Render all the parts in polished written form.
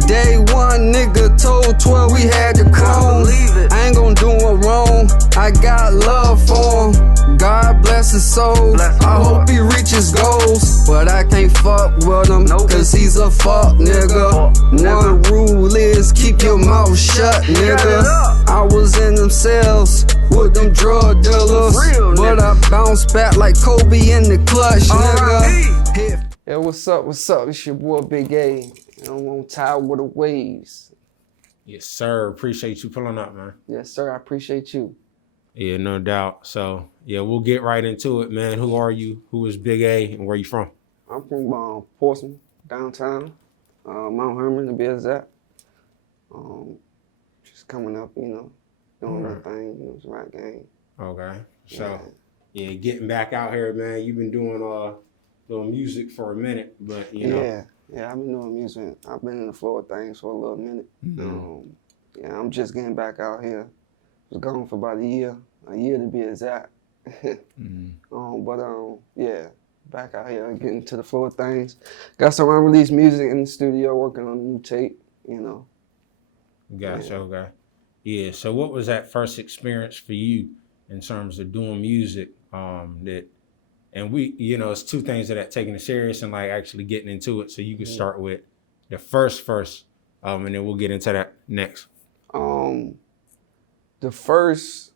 Day one, nigga told 12 we had to clone. I ain't gon' do him wrong, I got love for him. God bless his soul, I hope he reaches goals. But I can't fuck with him, cause he's a fuck nigga. One rule is keep your mouth shut, nigga. I was in them cells with them drug dealers, but I bounced back like Kobe in the clutch, nigga. Hey, what's up, it's your boy Big A. I'm on Tide with the Waves. Yes, sir. Appreciate you pulling up, man. Yes, sir. I appreciate you. Yeah, no doubt. So, yeah, we'll get right into it, man. Who are you? Who is Big A, and where you from? I'm from Portsmouth, downtown, Mount Herman to be exact. Just coming up, doing that thing, it's rap game. Okay. So, yeah, getting back out here, man. You've been doing music for a minute, but you know. Yeah, I've been doing music. I've been in the flow of things for a little minute. Yeah, I'm just getting back out here. Was gone for about a year to be exact. Yeah, back out here, getting to the flow of things. Got some unreleased music in the studio, working on a new tape, Gotcha, okay. Yeah, so what was that first experience for you in terms of doing music and we, it's two things that taking it serious and like actually getting into it. So you can start with the first, and then we'll get into that next. The first,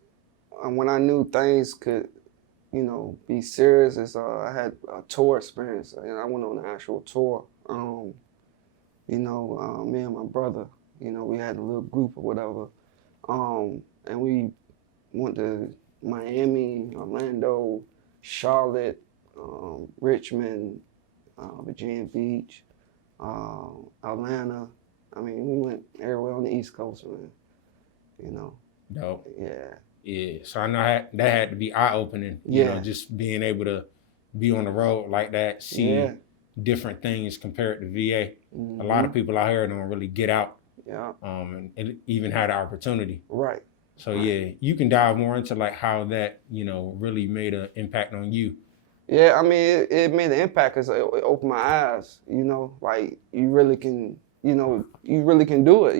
when I knew things could, be serious, is I had a tour experience, and I went on an actual tour. Me and my brother, we had a little group or whatever, and we went to Miami, Orlando, Charlotte, Richmond, Virginia Beach, Atlanta. I mean, we went everywhere on the East Coast, man. Dope. Yeah. Yeah. So I know that had to be eye-opening. Just being able to be on the road like that, see different things compared to VA. A lot of people out here don't really get out. Yeah. And even had the opportunity. Right. So yeah, you can dive more into like how that, really made an impact on you. Yeah, I mean, it made an impact because it opened my eyes, like you really can, you really can do it,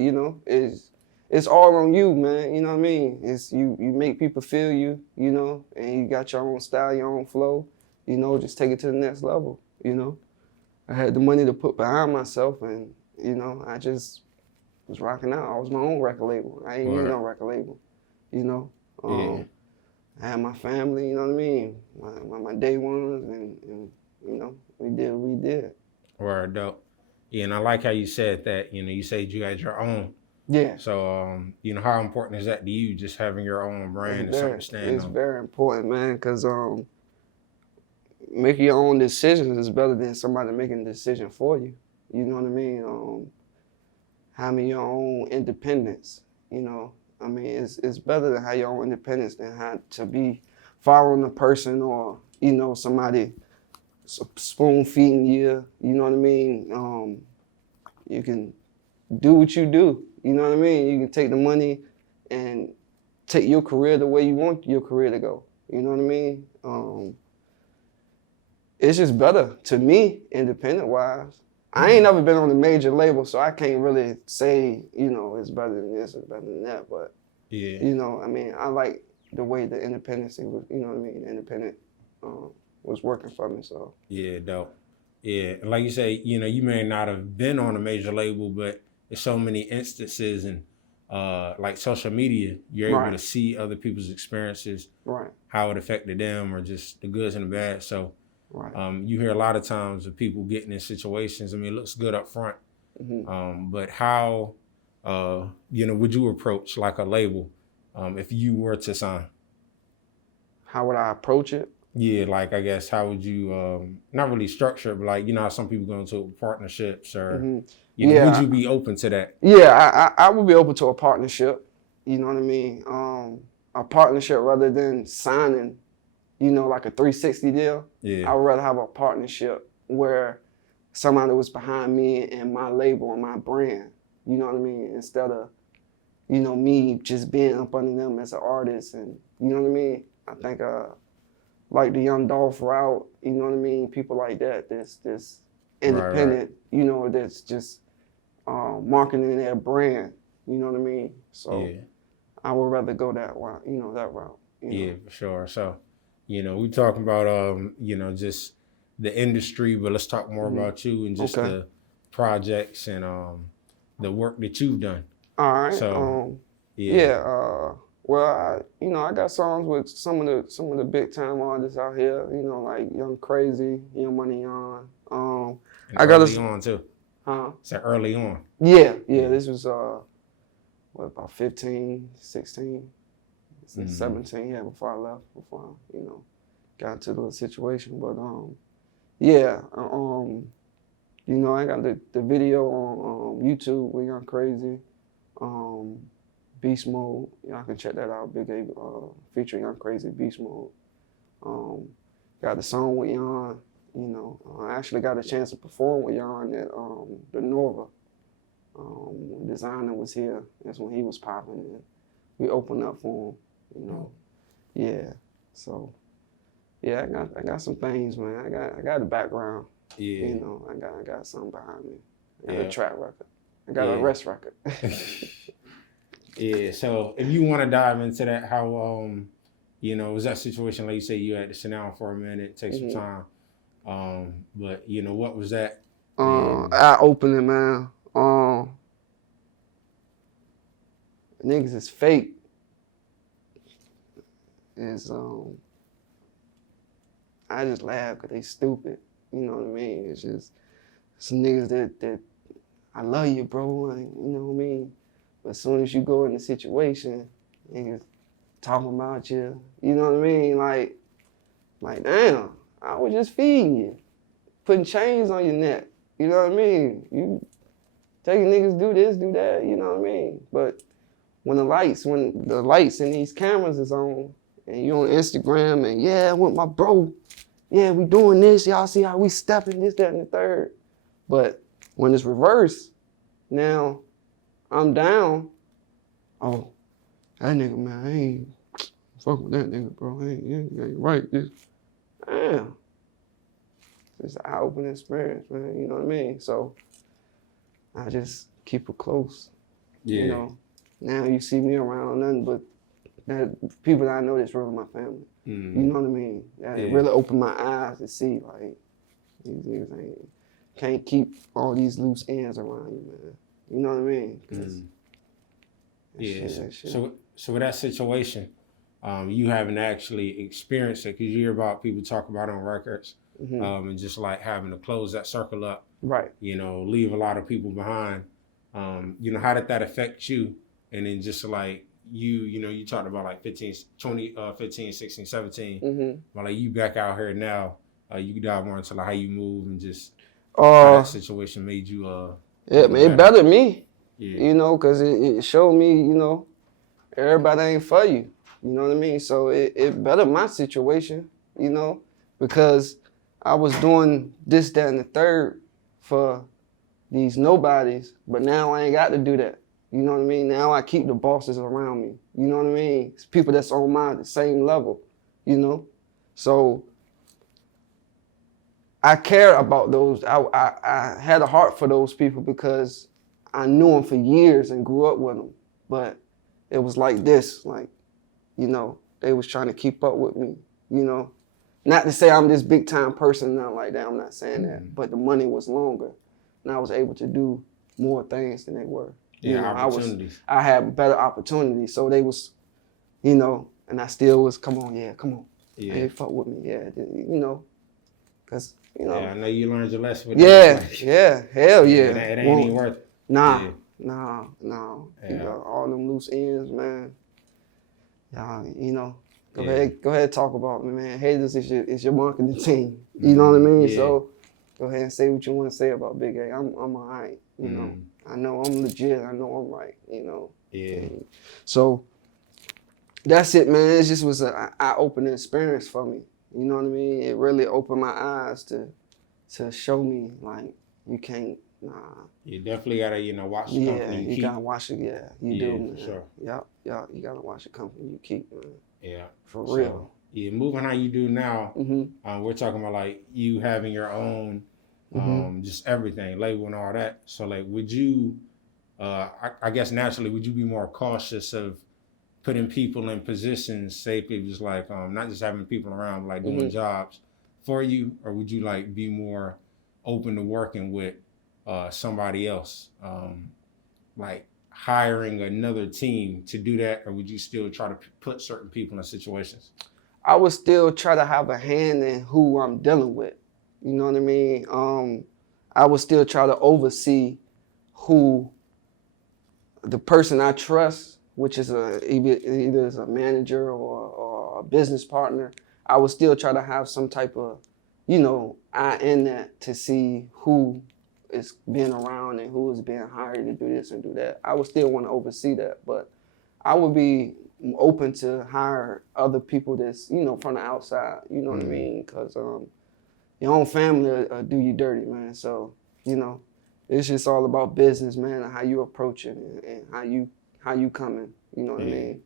it's all on you, man, you know what I mean? It's you make people feel you, and you got your own style, your own flow, just take it to the next level, I had the money to put behind myself and, I just was rocking out. I was my own record label. I ain't need no record label. I had my family, you know what I mean? My day ones, and we did what we did. Word, dope. Yeah, and I like how you said that, you said you had your own. Yeah. So, how important is that to you, just having your own brand and something to stand on? It's very important, man, because making your own decisions is better than somebody making a decision for you. You know what I mean? Having your own independence, I mean, it's better to have your own independence than have to be following a person or, somebody spoon feeding you, you know what I mean? You can do what you do, you know what I mean? You can take the money and take your career the way you want your career to go, you know what I mean? It's just better to me, independent-wise. I ain't never been on a major label, so I can't really say, it's better than this, it's better than that. But, I mean, I like the way the independence was, the independent was working for me, so. Yeah, dope. Yeah, like you say, you may not have been on a major label, but there's so many instances and like social media, you're able to see other people's experiences, how it affected them or just the goods and the bad. So. You hear a lot of times of people getting in situations. I mean, it looks good up front, but how, would you approach like a label if you were to sign? How would I approach it? Yeah, like I guess how would you not really structure it, but like how some people go into partnerships or would you be open to that? Yeah, I would be open to a partnership. You know what I mean? A partnership rather than signing. Like a 360 deal. Yeah. I would rather have a partnership where somebody was behind me and my label and my brand. You know what I mean? Instead of, me just being up under them as an artist and, you know what I mean? I think like the Young Dolph route, you know what I mean? People like that, that's independent, that's just marketing their brand. You know what I mean? So Yeah. I would rather go that route. That route. Yeah, for sure. So, we talking about just the industry, but let's talk more about you and just the projects and the work that you've done. All right. So, well, I got songs with some of the big time artists out here. Like Young Crazy, Young Money On. I got early on too. Huh? So early on. Yeah. This was about 15, 16, 17. Yeah, before I left, before I, got into the situation. But I got the video on YouTube with Young Crazy. Beast Mode, y'all can check that out. Big A featuring Young Crazy, Beast Mode. Got the song with Yon. I actually got a chance to perform with Yon at the Nova. When Designer was here. That's when he was popping, and we opened up for him. Yeah. So, yeah, I got some things, man. I got a background. Yeah. I got something behind me. I got a track record. I got a rest record. Yeah, so if you want to dive into that, how was that situation, like you say, you had to sit down for a minute, take some time. But what was that? Eye-opening, man. Niggas is fake. I just laugh because they stupid. You know what I mean? It's just some niggas that I love you, bro. Like, you know what I mean? But as soon as you go in the situation, niggas talking about you, you know what I mean? Like damn, I was just feeding you, putting chains on your neck. You know what I mean? You taking niggas do this, do that, you know what I mean? But when the lights and these cameras is on, and you on Instagram, and yeah, with my bro, yeah, we doing this, y'all see how we stepping, this, that, and the third. But when it's reversed, now I'm down. Oh, that nigga, man, I ain't fuck with that nigga, bro. Ain't right. Damn. It's an eye-opening experience, man. You know what I mean? So I just keep it close. Yeah. Now you see me around nothing but that people that I know that's really my family. You know what I mean? It really opened my eyes to see, like, these niggas can't keep all these loose ends around you, man. You know what I mean? So with that situation, you haven't actually experienced it, because you hear about people talk about it on records, and just like having to close that circle up, right? Leave a lot of people behind. How did that affect you? And then just like you talked about like 15, 16, 17, but like you back out here now, you can dive more into like how you move and just how that situation made you. It bettered me, because it showed me, everybody ain't for you. You know what I mean? So it bettered my situation, because I was doing this, that, and the third for these nobodies, but now I ain't got to do that. You know what I mean? Now I keep the bosses around me. You know what I mean? It's people that's on the same level, So I care about those. I had a heart for those people because I knew them for years and grew up with them. But it was like this, they was trying to keep up with me, Not to say I'm this big time person, not like that, I'm not saying that. But the money was longer and I was able to do more things than they were. Opportunities. I had better opportunities. So they was, and I still was, come on. Hey, fuck with me, because, Yeah, I know you learned your lesson with that. Yeah, hell yeah. It ain't even worth it. Nah. All them loose ends, man. Go ahead, talk about me, man. Haters is your marketing team. You know what I mean? Yeah. So go ahead and say what you want to say about Big A. I'm all right, I know I'm legit. I know I'm right, Yeah. And so that's it, man. It just was an eye-opening experience for me. You know what I mean? It really opened my eyes to show me, like, you can't, You definitely gotta, watch the company you keep. Gotta watch it. Yeah, you do, man. Sure. Yeah. You gotta watch the company you keep, man. Yeah. For real. Yeah, moving how you do now. We're talking about like you having your own just everything, label and all that. So like, would you, I guess naturally, would you be more cautious of putting people in positions, say if it was like, not just having people around, but like doing jobs for you, or would you like be more open to working with somebody else, like hiring another team to do that, or would you still try to put certain people in situations? I would still try to have a hand in who I'm dealing with. You know what I mean? I would still try to oversee who the person I trust, which is either as a manager or a business partner. I would still try to have some type of, eye in that to see who is being around and who is being hired to do this and do that. I would still want to oversee that, but I would be open to hire other people that's, from the outside, you know what I mean? Because your own family do you dirty, man. So, it's just all about business, man, and how you approach it and how you coming, you know what I mean?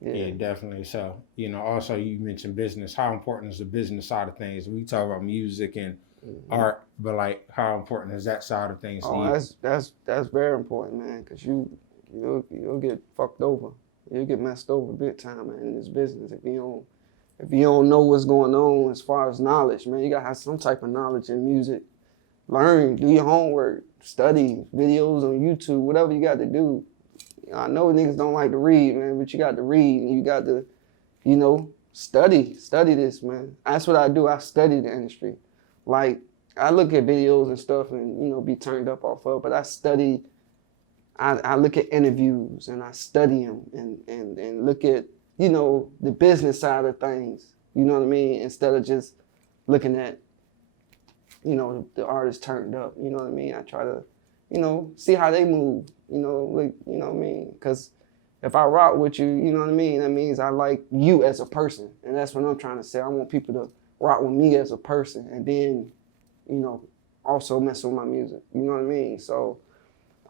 Yeah, definitely. So, also you mentioned business. How important is the business side of things? We talk about music and art, but like how important is that side of things to you? That's very important, man, because you'll get fucked over. You'll get messed over big time, man, in this business if you don't know what's going on as far as knowledge, man. You gotta have some type of knowledge in music. Learn, do your homework, study videos on YouTube, whatever you got to do. I know niggas don't like to read, man, but you got to read and you got to, study this, man. That's what I do. I study the industry. Like, I look at videos and stuff and, be turned up off of, but I look at interviews and I study them and look at, the business side of things, you know what I mean? Instead of just looking at, the artist turned up, you know what I mean? I try to, see how they move, you know what I mean? Because if I rock with you, you know what I mean? That means I like you as a person. And that's what I'm trying to say. I want people to rock with me as a person and then, also mess with my music, you know what I mean? So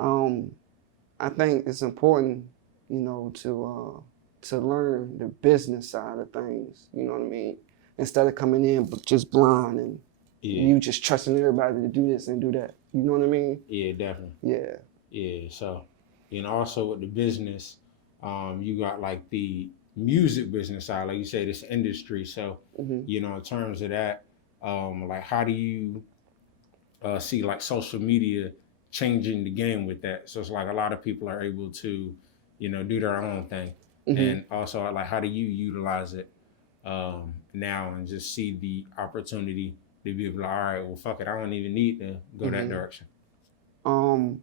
I think it's important, to learn the business side of things, you know what I mean? Instead of coming in just blind and you just trusting everybody to do this and do that. You know what I mean? Yeah, definitely. Yeah. Yeah. So, also with the business, you got like the music business side, like you say, this industry. So, in terms of that, like how do you see like social media changing the game with that? So it's like a lot of people are able to, do their own thing. And also like how do you utilize it now and just see the opportunity to be able to, all right, well, fuck it, I don't even need to go that direction. I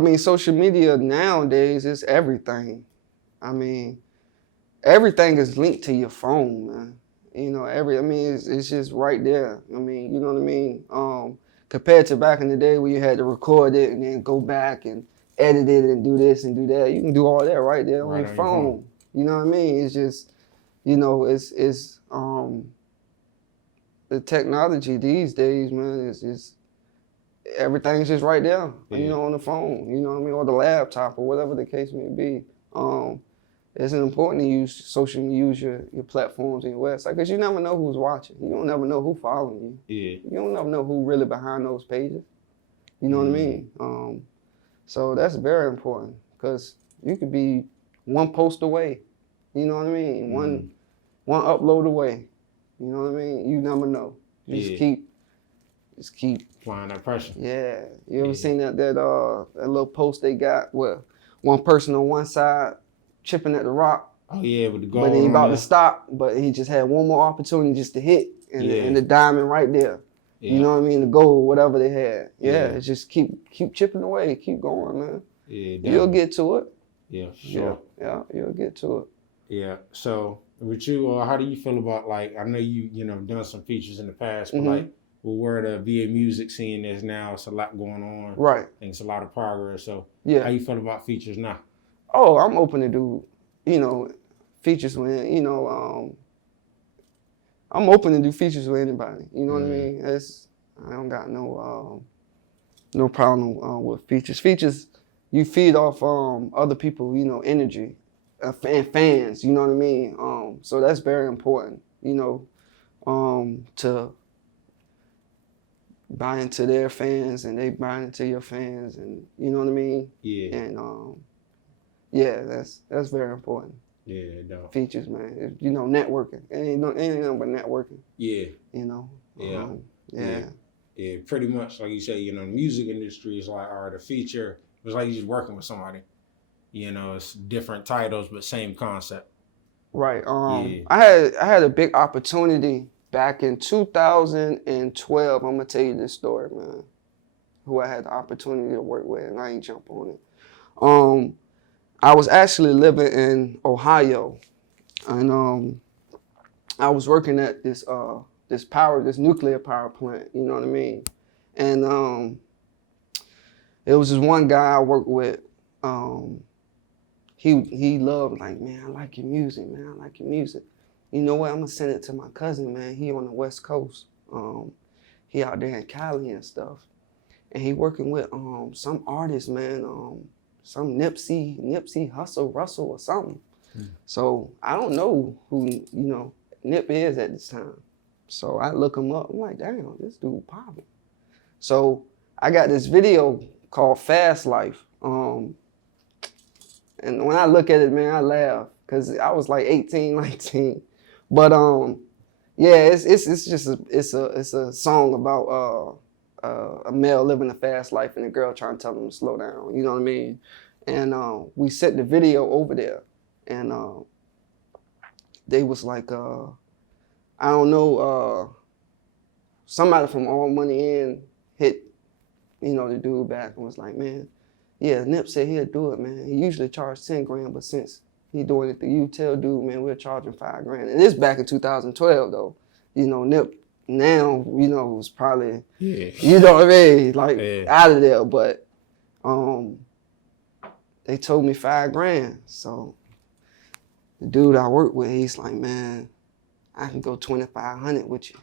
mean, social media nowadays is everything. I mean, everything is linked to your phone, man. It's just right there. I mean, you know what I mean? Compared to back in the day where you had to record it and then go back and edit it and do this and do that, you can do all that right there on your phone. You know what I mean? It's just, it's the technology these days, man, is just everything's just right there, on the phone, you know what I mean, or the laptop or whatever the case may be. It's important to use your platforms and your website because you never know who's watching. You don't never know who following you. Yeah. You don't never know who really behind those pages. You know what I mean? So that's very important because you could be one post away. You know what I mean? One upload away. You know what I mean? You never know. Just keep applying that pressure. Yeah. You ever seen that little post they got where one person on one side chipping at the rock? Oh yeah, with the goal. But then he about to stop, but he just had one more opportunity just to hit and the diamond right there. Yeah. You know what I mean? The goal, whatever they had. Yeah. It's just keep chipping away, keep going, man. Yeah. Definitely. You'll get to it. Yeah, sure. Yeah, you'll get to it. Yeah. So with you, how do you feel about like I know you done some features in the past, but like where the VA music scene is now, it's a lot going on. Right. I think it's a lot of progress. So how yeah, you feel about features now? Oh, I'm open to do, features with, I'm open to do features with anybody. You know what I mean? I don't got no problem with features. Features, you feed off other people, energy, and fans. You know what I mean? So that's very important. To buy into their fans and they buy into your fans, and you know what I mean? Yeah. And yeah, that's very important. Yeah, no. Features, man. You know, networking. Ain't nothing but networking. Yeah. You know? Yeah. Yeah. Yeah, pretty much like you say, you know, the music industry is like, all right, a feature, it's like you're just working with somebody. You know, it's different titles, but same concept. Right. Yeah. I had a big opportunity back in 2012. I'm gonna tell you this story, man. Who I had the opportunity to work with, and I ain't jump on it. I was actually living in Ohio, and I was working at this nuclear power plant. You know what I mean? And it was this one guy I worked with. He loved, like, man, I like your music, man. I like your music. You know what? I'm gonna send it to my cousin, man. He on the West Coast. He out there in Cali and stuff, and he working with some artist, man. Some Nipsey, Hussle, Russell or something. So I don't know who Nip is at this time. So I look him up. I'm like, damn, this dude popping. So I got this video called Fast Life. And when I look at it, man, I laugh because I was like 18, 19. But yeah, it's just a song about a male living a fast life and a girl trying to tell him to slow down. You know what I mean? And we sent the video over there, and they was like, I don't know, somebody from All Money In hit, the dude back and was like, man, yeah, Nip said he'll do it, man. He usually charged 10 grand, but since he doing it through you, tell dude, man, we're charging 5 grand. And this back in 2012, though. Nip now, was probably, you know what I mean, like out of there. But they told me 5 grand. So the dude I work with, he's like, man, I can go 2,500 with you.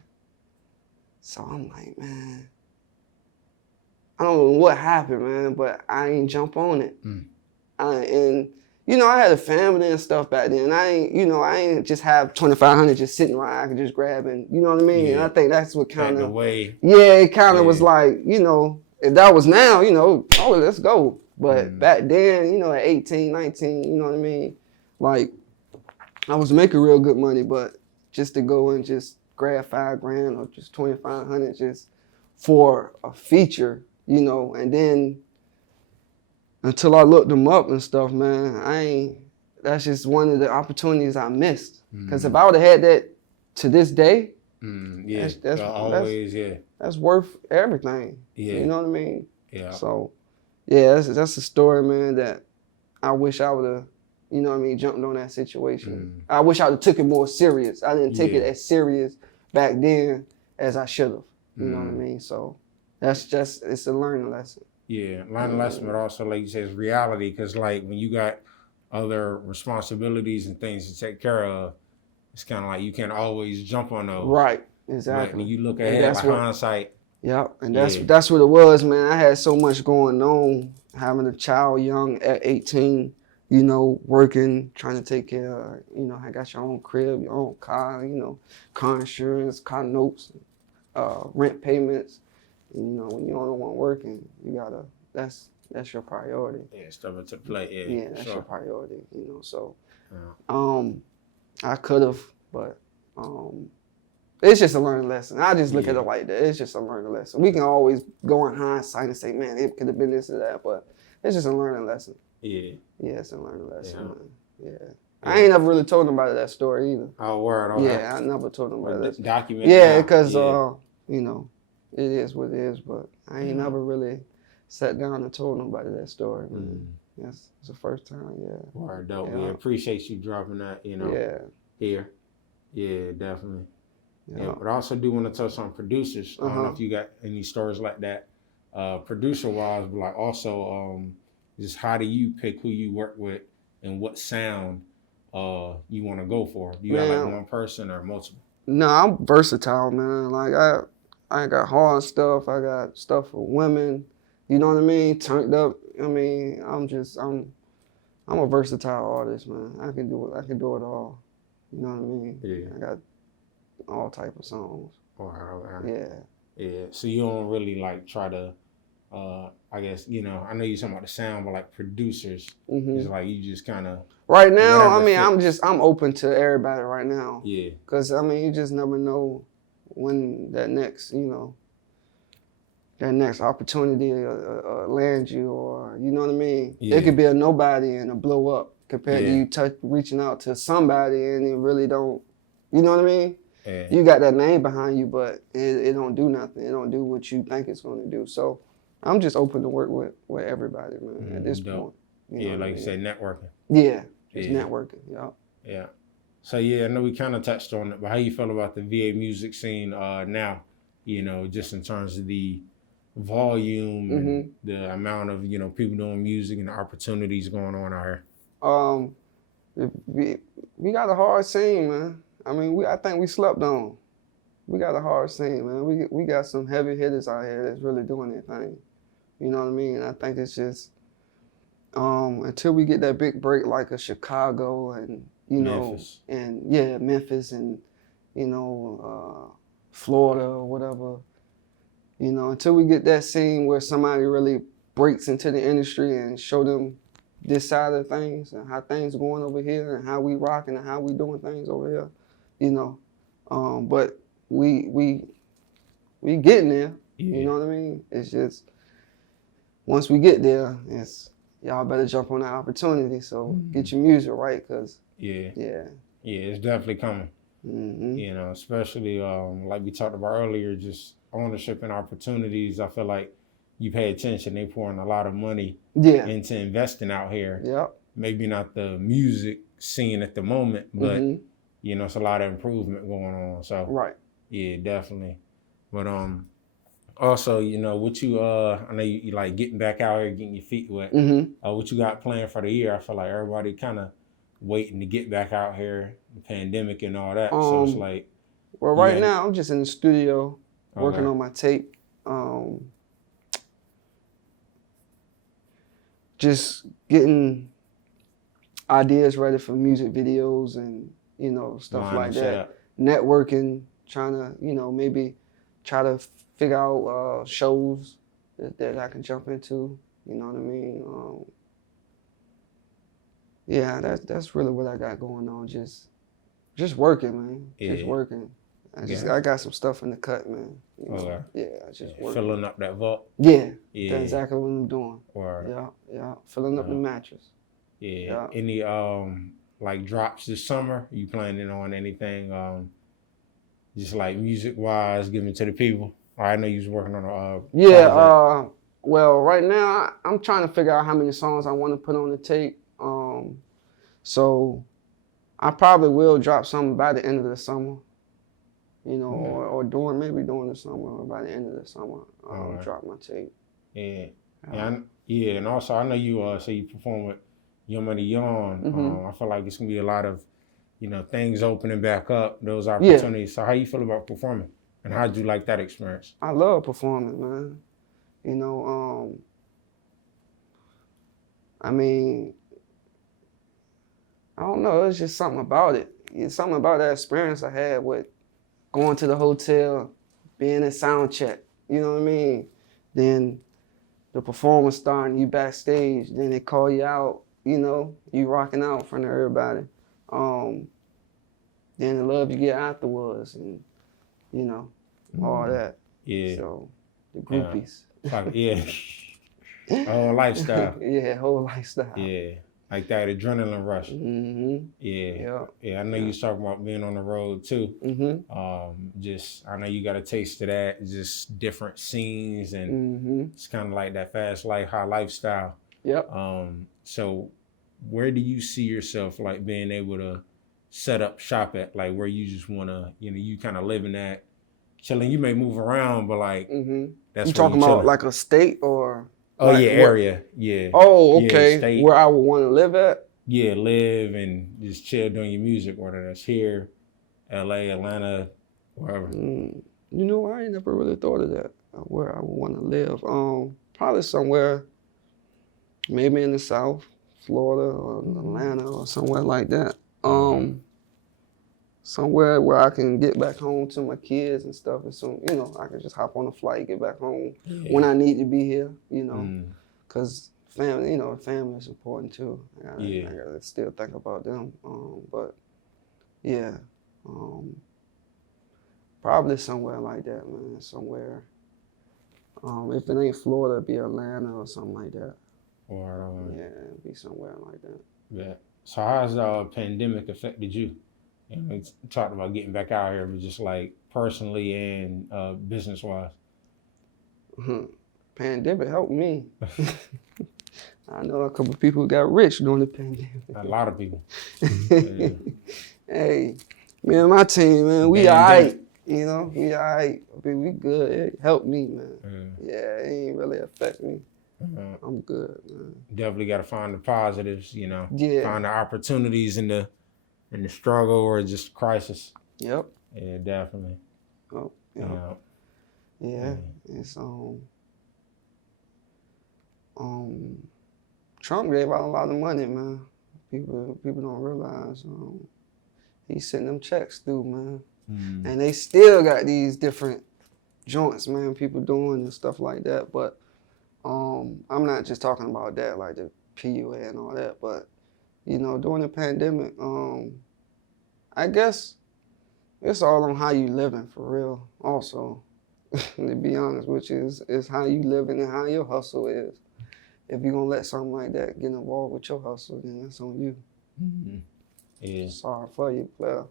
So I'm like, man, I don't know what happened, man, but I ain't jump on it. And I had a family and stuff back then. I ain't just have 2,500 just sitting around. I could just grab and, you know what I mean? Yeah. And I think that's what kind of, it kind of was like, if that was now, oh, let's go. But back then, at 18, 19, you know what I mean? Like, I was making real good money, but just to go and just grab 5 grand or just 2,500 just for a feature, and then until I looked them up and stuff, man, that's just one of the opportunities I missed. Because if I would have had that to this day, that's worth everything. Yeah. You know what I mean? Yeah. So, yeah, that's a story, man, that I wish I would have, jumped on that situation. I wish I would have took it more serious. I didn't take it as serious back then as I should have. You know what I mean? So it's a learning lesson. Yeah, learning lesson, but also, like you said, it's reality. Because, like, when you got other responsibilities and things to take care of, it's kind of like you can't always jump on those. Right, exactly. But when you look ahead, like hindsight. Yeah, and that's what it was, man. I had so much going on, having a child young at 18, working, trying to take care of, I got your own crib, your own car, car insurance, car notes, rent payments. When you're the one working, you gotta, that's your priority. Yeah, step up to the plate, yeah, that's your priority, so, I could have, but, it's just a learning lesson. I just look at it like that. It's just a learning lesson. We can always go in hindsight and say, man, it could have been this or that, but it's just a learning lesson. Yeah. Yeah, it's a learning lesson, man. Yeah. I ain't never really told nobody that story either. Oh, word. Yeah, I never told nobody that. Document. Yeah, because, it is what it is, but I ain't never really sat down and told nobody that story, man. It's the first time, Word, dope. Yeah. We appreciate you dropping that, here. Yeah, definitely. Yeah, but I also do want to touch on producers. I don't know if you got any stories like that, producer-wise, but like also just how do you pick who you work with and what sound you want to go for? Do you have like one person or multiple? No, I'm versatile, man. Like I got hard stuff. I got stuff for women. You know what I mean? Turned up. I mean, I'm a versatile artist, man. I can do it all. You know what I mean? Yeah. I got all type of songs. Wow. Yeah. Yeah. So you don't really like try to, I guess, you know, I know you're talking about the sound, but like producers, it's like you just kind of Right now, I whatever mean, fits. I'm open to everybody right now. Yeah. Cause I mean, you just never know when that next, that next opportunity lands you, or you know what I mean. Yeah. It could be a nobody and a blow up compared to Yeah. you reaching out to somebody and it really don't, you know what I mean. Yeah. You got that name behind you, but it don't do nothing. It don't do what you think it's going to do. So I'm just open to work with everybody, man. At this Dope. point, you know Yeah, what like I you mean? say, networking. Yeah, just Yeah. networking. Yeah. Yeah. So yeah, I know we kind of touched on it, but how you feel about the VA music scene now? You know, just in terms of the volume and the amount of people doing music and the opportunities going on out here. We got a hard scene, man. I mean, I think we slept on. We got a hard scene, man. We got some heavy hitters out here that's really doing their thing. You know what I mean? I think it's just until we get that big break like a Chicago and Memphis. Memphis and Florida or whatever. Until we get that scene where somebody really breaks into the industry and show them this side of things and how things going over here and how we rocking and how we doing things over here, but we getting there. Yeah. You know what I mean? It's just once we get there, it's y'all better jump on that opportunity. So get your music right, cause it's definitely coming. Especially like we talked about earlier, just ownership and opportunities. I feel like you pay attention, they pouring a lot of money into investing out here. Yep. Maybe not the music scene at the moment, but it's a lot of improvement going on. So yeah, definitely. But also, what you I know you like getting back out here, getting your feet wet. What you got planned for the year? I feel like everybody kind of waiting to get back out here, the pandemic and all that. So it's like, well, right now I'm just in the studio working on my tape. Just getting ideas ready for music videos and stuff like that. Networking, trying to maybe try to figure out shows that I can jump into. You know what I mean? Yeah, that's really what I got going on. Just working, man. Just working. I got some stuff in the cut, man. Just working. Filling up that vault. Yeah, that's exactly what I'm doing. Yeah, filling up the mattress. Yeah. Any like drops this summer? You planning on anything? Just like music wise, giving to the people. I know you was working on a project. Well, right now I'm trying to figure out how many songs I want to put on the tape. So I probably will drop something by the end of the summer, or maybe during the summer or by the end of the summer. Drop my tape. And also I know you say you perform with Young Money Young. I feel like it's gonna be a lot of things opening back up, those opportunities. So how you feel about performing, and how'd you like that experience? I love performing, man. I mean, I don't know. It's just something about it. It's something about that experience I had with going to the hotel, being in sound check. You know what I mean? Then the performance starting, you backstage. Then they call you out. You rocking out in front of everybody. Then the love you get afterwards, and all that. Yeah. So the groupies. Whole lifestyle. Whole lifestyle. Yeah. Like that adrenaline rush. I know you was talking about being on the road too. I know you got a taste of that, just different scenes, and it's kind of like that fast life, high lifestyle. So where do you see yourself like being able to set up shop at, like where you just want to, you kind of living at, chilling? You may move around, but like that's you talking about like a state or? Oh, like, area. Yeah. Oh, okay. Where I would want to live at? Yeah, live and just chill doing your music, whether that's here, LA, Atlanta, wherever. I ain't never really thought of that, where I would want to live. Probably somewhere, maybe in the South, Florida or Atlanta or somewhere like that. somewhere where I can get back home to my kids and stuff. And so, you know, I can just hop on a flight, get back home when I need to be here, you know, because family, you know, family is important too. I gotta still think about them. But yeah, probably somewhere like that, man. Somewhere. If it ain't Florida, it'd be Atlanta or something like that. Or yeah, it'd be somewhere like that. Yeah. So how's the pandemic affected you? You know, we talked about getting back out here, but just like personally and business wise. Pandemic helped me. I know a couple of people who got rich during the pandemic. A lot of people. Hey, me and my team, man, we all right. You know, we all right. I mean, we good. It helped me, man. Yeah, it ain't really affect me. I'm good, man. Definitely got to find the positives, you know. Yeah. Find the opportunities in the struggle or just crisis. Yep. Yeah, definitely. Oh, yeah. It's Trump gave out a lot of money, man. People don't realize he's sending them checks through, man. And they still got these different joints, man, people doing and stuff like that. But I'm not just talking about that, like the PUA and all that, but you know, during the pandemic, I guess it's all on how you living for real. Also, to be honest, which is how you living and how your hustle is. If you're gonna let something like that get involved with your hustle, then that's on you. Yeah. Sorry for you, player.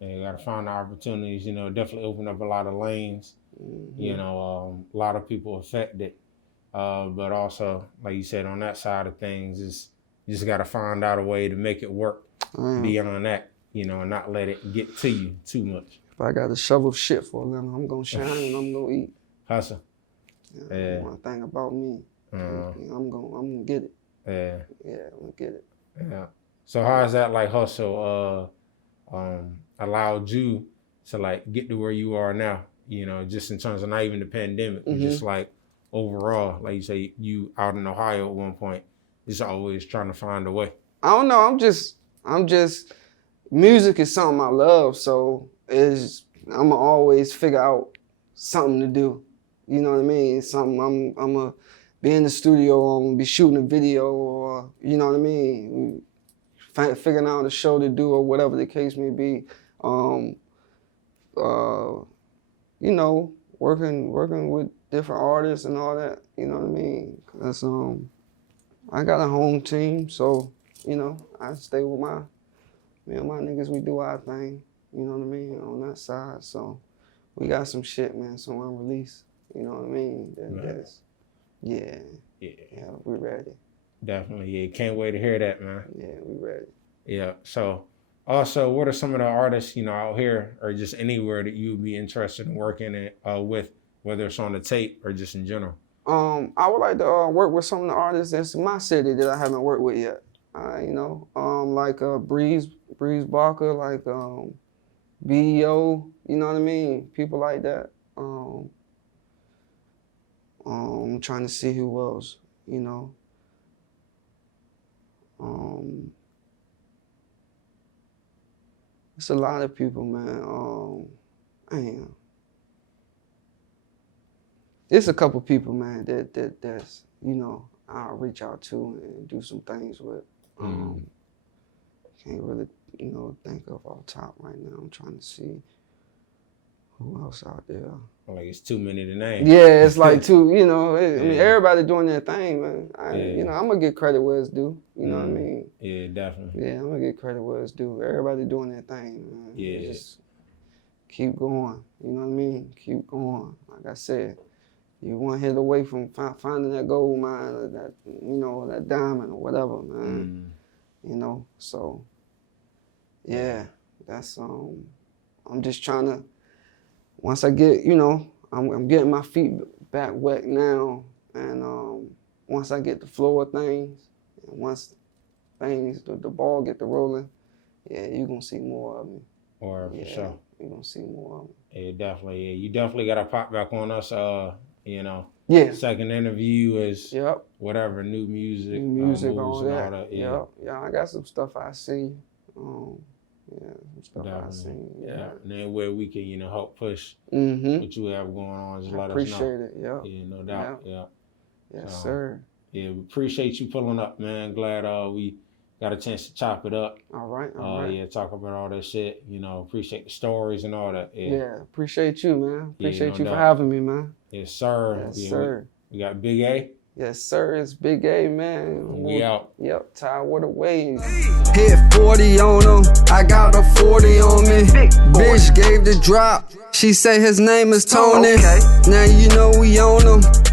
Yeah, you gotta find the opportunities, you know, definitely open up a lot of lanes. You know, a lot of people affected. But also, like you said, on that side of things, is you just gotta find out a way to make it work beyond that, you know, and not let it get to you too much. If I got to shovel shit for them, I'm gonna shine and I'm gonna eat. Hustle. Yeah. One thing about me, I'm gonna get it. Yeah. Yeah, I'm gonna get it. Yeah. So how is that like Hussle allowed you to like get to where you are now? You know, just in terms of not even the pandemic, but just like overall, like you say, you out in Ohio at one point, just always trying to find a way. I don't know. I'm just. Music is something I love, so I'ma always figure out something to do. You know what I mean? It's something I'm gonna be in the studio, I'm gonna be shooting a video, or you know what I mean, figuring out a show to do or whatever the case may be. You know, working with different artists and all that. You know what I mean? 'Cause I got a home team, so you know I stay with me and my niggas. We do our thing. You know what I mean? On that side, so we got some shit, man. Some unreleased. You know what I mean? Yeah, we ready. Definitely, yeah. Can't wait to hear that, man. Yeah, we ready. Yeah. So, also, what are some of the artists, you know, out here or just anywhere that you'd be interested in working with, whether it's on the tape or just in general? I would like to work with some of the artists that's in my city that I haven't worked with yet. You know, like Breeze Barker, like BEO. You know what I mean? People like that. I'm trying to see who else. You know. It's a lot of people, man. Man. It's a couple people, man, that's, you know, I'll reach out to and do some things with. Can't really, you know, think of off top right now. I'm trying to see who else out there. Like it's too many to name. Yeah, it's like too, you know, I mean, everybody doing their thing, man. You know, I'm gonna get credit where it's due. You know what I mean? Yeah, definitely. Yeah, I'm gonna get credit where it's due. Everybody doing their thing, man. Yeah. Just keep going. You know what I mean? Keep going. Like I said, you one hit away from finding that gold mine or that, you know, that diamond or whatever, man. You know, so yeah, that's I'm just trying to. Once I get, you know, I'm getting my feet back wet now, and once I get the flow of things, and once things, the ball get to rolling, yeah, you're gonna see more of me. Or for sure. You're gonna see more of me. Yeah, definitely. Yeah, you definitely gotta pop back on us. You know. Yeah. Second interview is whatever new music, all all that. Yeah, I got some stuff I see. some stuff I seen. Yeah. And then where we can, you know, help push Mm-hmm. what you have going on, just let us know. Appreciate it. Yeah. Yeah, no doubt. Yeah. Yes, sir. Yeah, we appreciate you pulling up, man. Glad we got a chance to chop it up. All right. Yeah, talk about all that shit. You know, appreciate the stories and all that. Yeah, appreciate you, man. Appreciate no you doubt. for having me, man. Yes, sir. Yes, sir. We got Big A. Yes, sir. It's Big A, man. We out. Yep, Tidewater Wave. Hit 40 on him, I got a 40 on me. Bitch gave the drop, she say his name is Tony. Now you know we on him.